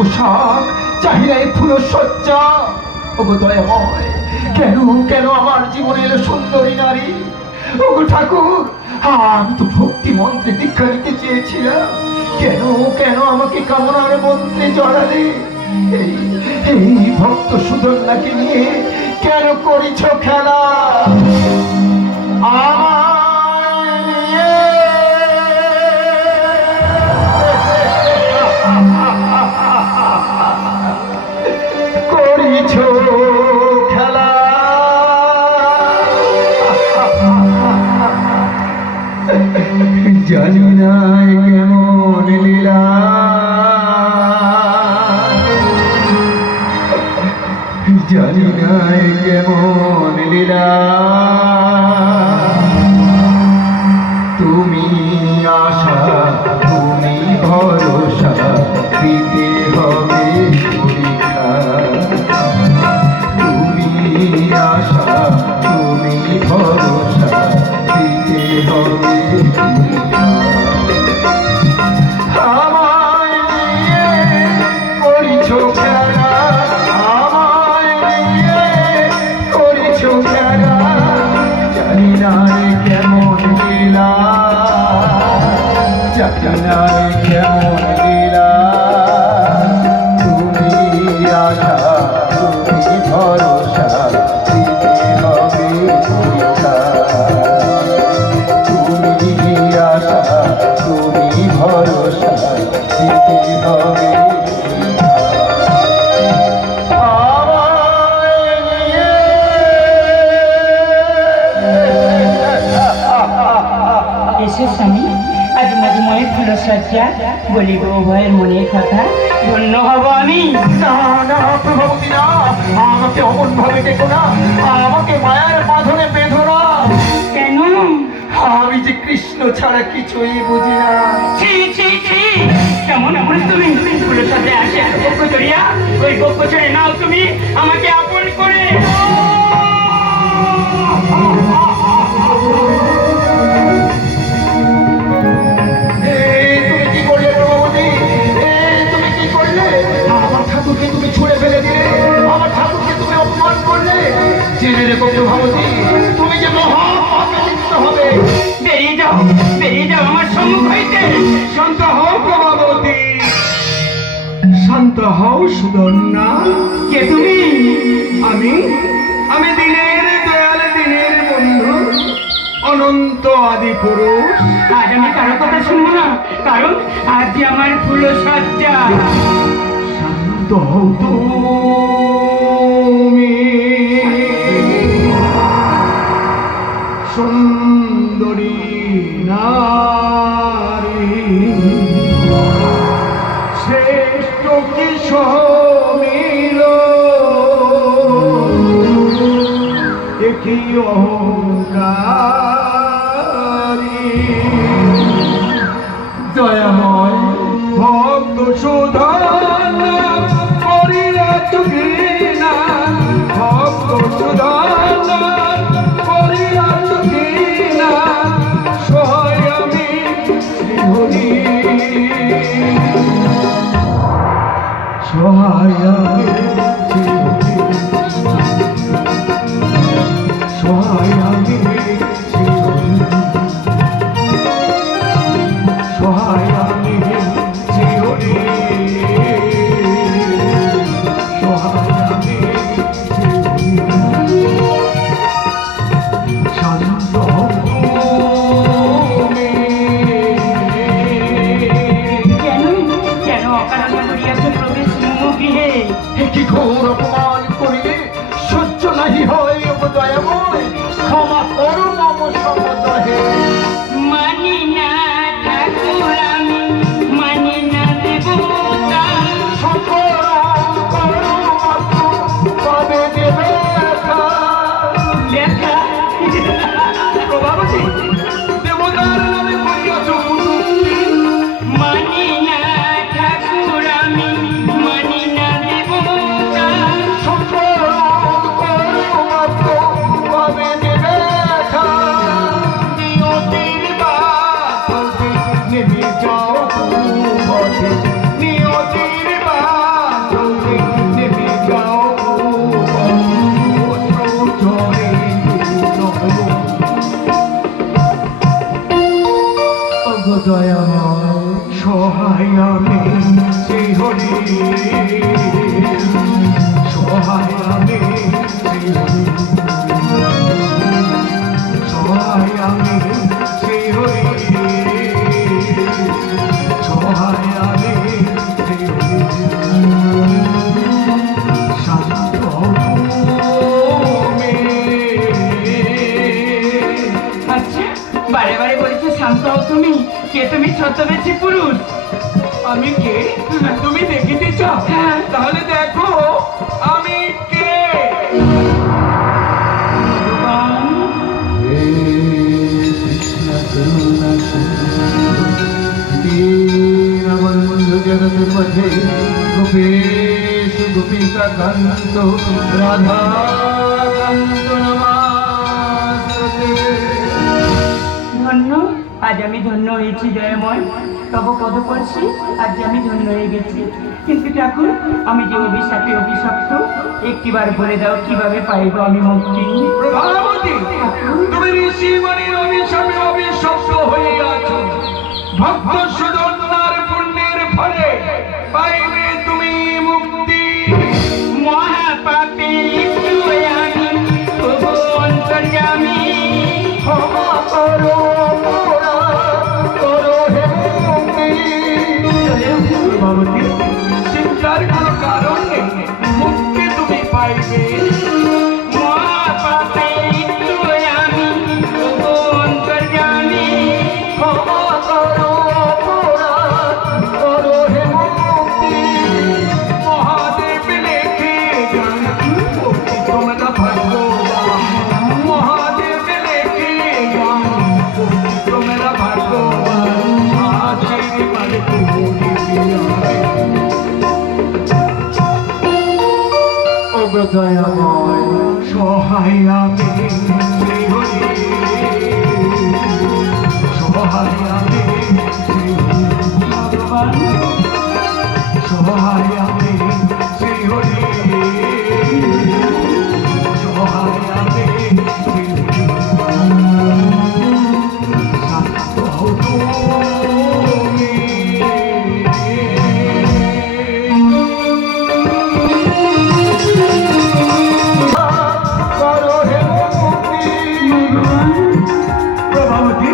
পোশাক, চাহিদা ফুল সজ্জা। ওগো দয়াময়, কেন কেন আমার জীবনে এলো সুন্দরী নারী? ওগো ঠাকুর, আমি তো ভক্তি মন্ত্রে দীক্ষা নিতে চেয়েছিলাম, কেন কেন আমাকে কামনার মন্ত্রে জড়ালে? এই এই ভক্ত সুধন্যাকে নিয়ে কেন করিছ খেলা? আমায় নিয়ে করিছ খেলা। জানি না কেমন লীলা, জানি না কেমন লীলা। তুমি আশা, তুমি ভরসা, দিতে হবে পরীক্ষা। তুমি আশা, তুমি ভরসা, দিতে হবে পরীক্ষা। আমায় নিয়ে করিছ খেলা, আমায় নিয়ে করিছ খেলা। জানি না কেমন লীলা, জানি না কেমন লীলা। তুমি আশা, তুমি ভরসা, দিতে হবে পরীক্ষা। তুমি আশা, তুমি ভরসা, দিতে হবে পরীক্ষা। আমায় নিয়ে এসে স্বামী, আজ মাঝে মনে ফুল সজ্জা, বলিব উভয়ের মনের কথা, ধন্য হব আমি। না না প্রভাবতী না, আমাকে অমন ভাবে দেখো না, আমাকে মায়ার বাঁধনে বেঁধো না। কেন? আমি যে কৃষ্ণ ছাড়া কিছুই বুঝি না। ছি ছি ছি, কেমন এমন তুমি ফুল সজ্জায় আসে এত পক্ষ চড়িয়া, ওই পক্ষ ছেড়ে নাও তুমি আমাকে আপন করে। তুমি কি করলে প্রভাবতী? তুমি কি করলে? আমার ঠাকুরকে তুমি ছুঁড়ে ফেলে দিলে, আমার ঠাকুরকে তুমি অপমান করলে। জেনে রেখো প্রভাবতী, তুমি যে মহাপাপে লিপ্ত হবে। বেরিয়ে যাও, বেরিয়ে যাও আমার সম্মুখ হইতে। শান্ত হও প্রভাবতী, শান্ত হও সুধন্যা। কে তুমি? আমি আমি দিনের দয়াল, দিনের বন্ধু, অনন্ত আদি পুরুষ। আজ আমি কারো কথা শুনবো না, কারণ আজ যে আমার ফুল সজ্জা। শান্ত হও তুমি, সুন্দরী নারী, শ্রেষ্ঠ কিশোর একই অহংকারী। দয়াময় ভক্ত সুধন্যা করিয়াছ ঘৃণা, ভক্ত সুধন্যা করিয়াছ ঘৃণা। সহায় আমি শ্রীহরি, সহায় আমি শ্রীহরি, সহায় আমি শ্রীহরি, সহায় আমি শ্রীহরি। দয়াময় সহায় আমি শ্রীহরি, সহায় আমি শ্রীহরি, সহায় আমি শ্রীহরি, সহায় আমি শ্রীহরি, শান্ত তুমি। আচ্ছা, বারে বারে বলেছো শান্ত হও তুমি। কে তুমি ছদ্মবেশী পুরুষ? আমি কে তুমি দেখিতে চাও? হ্যাঁ। তাহলে দেখো আমি কে। হে কৃষ্ণ করুণা দীনবন্ধু জগৎপথে গোপেশ গোপিকা কান্ত রাধা কান্ত নমস্তে। ধন্য, আজ আমি ধন্য হয়েছি দয়াময়। তব পদপর্শে আজ আমি ধন্য হয়ে গেছি। কিন্তু ঠাকুর, আমি যে অভিশাপে অভিশপ্ত, একটিবার বলে দাও কিভাবে পাইব আমি মুক্তি? প্রভাবতী, তুমি ঋষিমণির অভিশাপে অভিশপ্ত হইয়াছ। ভক্ত সুদন্নার পুণ্যের ফলে পাইবে তুমি মুক্তি। মহাপাপে লিপ্ত আমি, তবু অন্তর্যামী। ক্ষমা করো মোরা, করো হে মুক্তি। প্রভাবতী, চিন্তার কোনো কারণ নেই, মুক্তি তুমি পাইবে। মহাপাপে লিপ্ত আমি, তবু অন্তর্যামী। ক্ষমা করো মোরা, করো হে মুক্তি। মহাদেব লেখে গান, মুক্তি তোমরা ভাগ্যবান। মহাদেব লেখে গান, মুক্তি তোমরা ভাগ্যবান। আশীর্বাদ তুমি দিয়াবে। ওগো দয়াময় সহায় আমি শ্রীহরি, সহায় আমি শ্রীহরি, ভগবান, সহায় আমি শ্রীহরি, সহায় আমি শ্রীহরি, শান্ত হও তুমি। করো হে মুক্তি। প্রভাবতী,